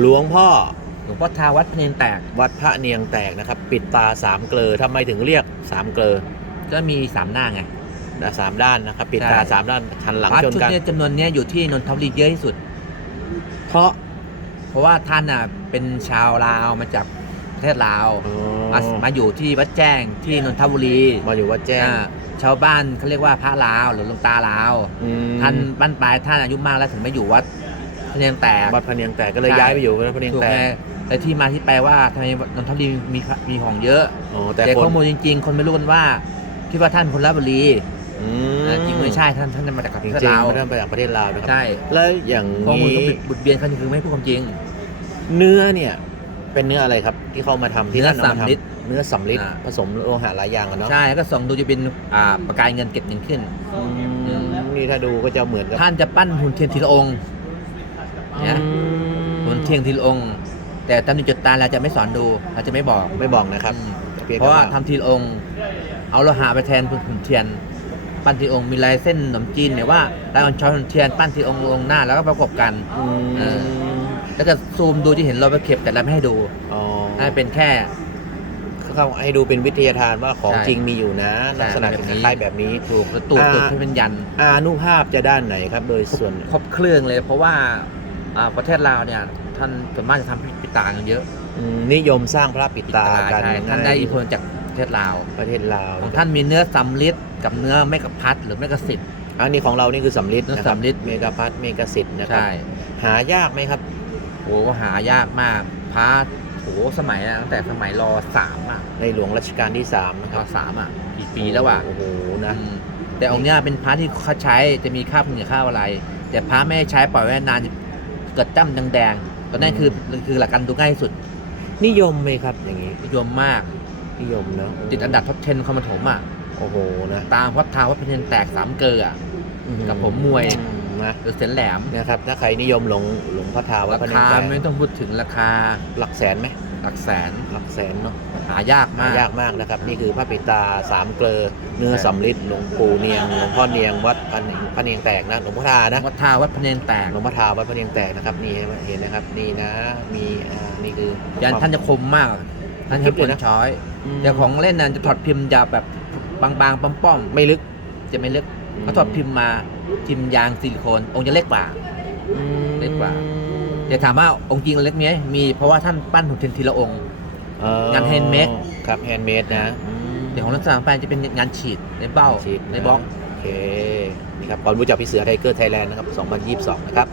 หลวงพ่อหลวงพ่อทาวัดพะเนนแตก วัดพระเนียงแตกนะครับ ปิดตาสามเกลอทำไมถึงเรียกสามเกลอก็มีสามหน้าไงนะสามด้านนะครับปิดตาใช่ สามด้านชันหลังพระชนชุดกัน เนี้ยจำนวนเนี้ยอยู่ที่นนทบุรีเยอะที่สุด เพราะเพราะว่าท่านอะเป็นชาวลาวมาจากประเทศลาวอ๋อมามาอยู่ที่วัดแจ้งที่นนทบุรีมาอยู่วัดแจ้งอ่าชาวบ้านเขาเรียกว่าพระลาวหรือหลวงตาลาว อืมท่านบ้านปลายท่านอายุมากแล้วถึงมาอยู่วัด พะเนียงแตกวัดพระเนียงแตกก็เลยใช่ย้ายไปอยู่วัดพระเนียงถูกแตไงกแต่ที่มาที่ไปว่าทำไมนนทบุรีมีพระมีของเยอะ อ๋อแต่แต่คนข้อมูลจริง ๆ คนไม่รู้กันว่าคิดว่าท่านคนราชบุรีอืมอ่าจริงไม่ใช่ท่านท่านมาจากประจเทริงศๆลาวไม่ได้มาจากประเทศลาวนะครับใช่แล้วอย่างข้อมูลนี้ก็บิดบุดเบียนเขาคือไม่ให้พูดความจริง เนื้อเนี่ย เป็นเนื้ออะไรครับ ที่เขามาทำที่เนื้อท่านเอามาสำลิดทำเนื้อสำลิดอ่า ผสมโลหะหลายอย่างกันเนาะใช่แล้วก็ส่งดูจะเป็นอ่าประกายเงินเก็บเงินขึ้น อืมนี่ถ้าดูก็จะเหมือนกับท่านจะปั้นหุ่นเทียนทีละองค์เนี่ยอืมหุ่นเทียนทีละองค์ แต่ตามจุดตายเราจะไม่สอนดูเราจะไม่บอกไม่บอกนะครับอืมพียงเพราะว่าแต่ทำทีละองค์ เอาโลหะไปแทนหุ่นเทียน ปั้นทีละองค์มีลายเส้นขนมจีนเนี่ยว่าลายอันช้อนหุ่นเทียนปั้นทีละองค์ลงหน้าแล้วก็ประกบกันอืมเออแล้วก็ซูมดูจะเห็นเราไปเก็บแต่เราไม่ให้ดูอ๋อให้เป็นแค่เขาให้ดูเป็นวิทยาทานว่าของใช่จริงมีอยู่นะใช่ลักษณะแบบเป็นนี้คล้ายๆแบบนี้ถูกแล้วตูดอ่าตูดให้เป็นยันอานุภาพจะด้านไหนครับ โดยส่วนครบเครื่องเลยเพราะว่าอ่า ประเทศลาวเนี่ยท่านส่วนมากจะทำปิดตากันเยอะอืมนิยมสร้างพระปิดตากันใช่ท่านได้อิทธิพลจากประเทศลาว ประเทศลาวของท่านมีเนื้อสำลิดกับเนื้อไม่กะพัดหรือไม่กะสิทธิ์อันนี้ของเรานี่คือสำลิดเนื้อนะครับสำลิดเมกะพัทเมกะสิทธิ์นะครับใช่หายากไหมครับโหหายากมากพระโหสมัยนะตั้งแต่สมัยรอสามอะในหลวงรัชกาลที่3นะครรัอบสามอะกี่ปีแล้วอะโอ้โหนะอืมแต่องค์เนี้ยเป็นพระที่เขาใช้จะมีค่าพึงกับค่าอะไร แต่พระไม่ให้ใช้ปล่อยไว้นาน เกิดจ้ำแดงๆตอนนั้นคือคือหลักการดูง่ายที่สุด นิยมไหมครับอย่างนี้ นิยมมากนิยมนะติดอันดับท็อป10คอมปฐมอะโอ้โหนะตามวัดทาวัดพระเนนแตกสามเกออะอืกับผมมวยอืนะหรือเส้นแหลมนะครับถ้าใครนิยมหลงหลวงพ่อทาวัดราพระเนคาแตไม่ต้องพูดถึงราคาหลักแสนไหม หลักแสนหลักแสนเนาะหายากมาก ยากมากนะครับ นี่คือพระปิดตาสามเกลอเนื้อใช่สำลิดหลวงปู่เนียงหลวงพ่อเนียงวัดพระพระเนียงแตกนะหลวงพ่อทานะวัดทาวัดพระเนนแตกหลวงพ่อทาวัดพระเนียงแตกนะครับนี่เห็นนะครับนี่นะมีอ่านี่คือยันท่านจะคมมาก ท่านคลิจะปคเลยนนะช้อยมแต่ของเล่นนั้นจะถอดพิมพ์จะแบบบางๆป้อมไม่ลึกๆจะไม่เล็กอืมเขาถอดพิมพ์มาพิมพ์ยางซิลิโคนองค์จะเล็กกว่าเล็กกว่า แต่ถามว่าองค์จริงเล็กไหมมีเพราะว่าท่านปั้นหุ่นเทียนทีละองค์เอ่องาน handmade ครับแฮนด์เมดนะอืมแต่ของรักษาแฟนจะเป็นงานฉีดในเบ้าชีพในบล็อกโอเคนี่ครับความรู้จักพี่เสือไทเกอร์ไทยแลนด์นะครับ 2022 นะครับ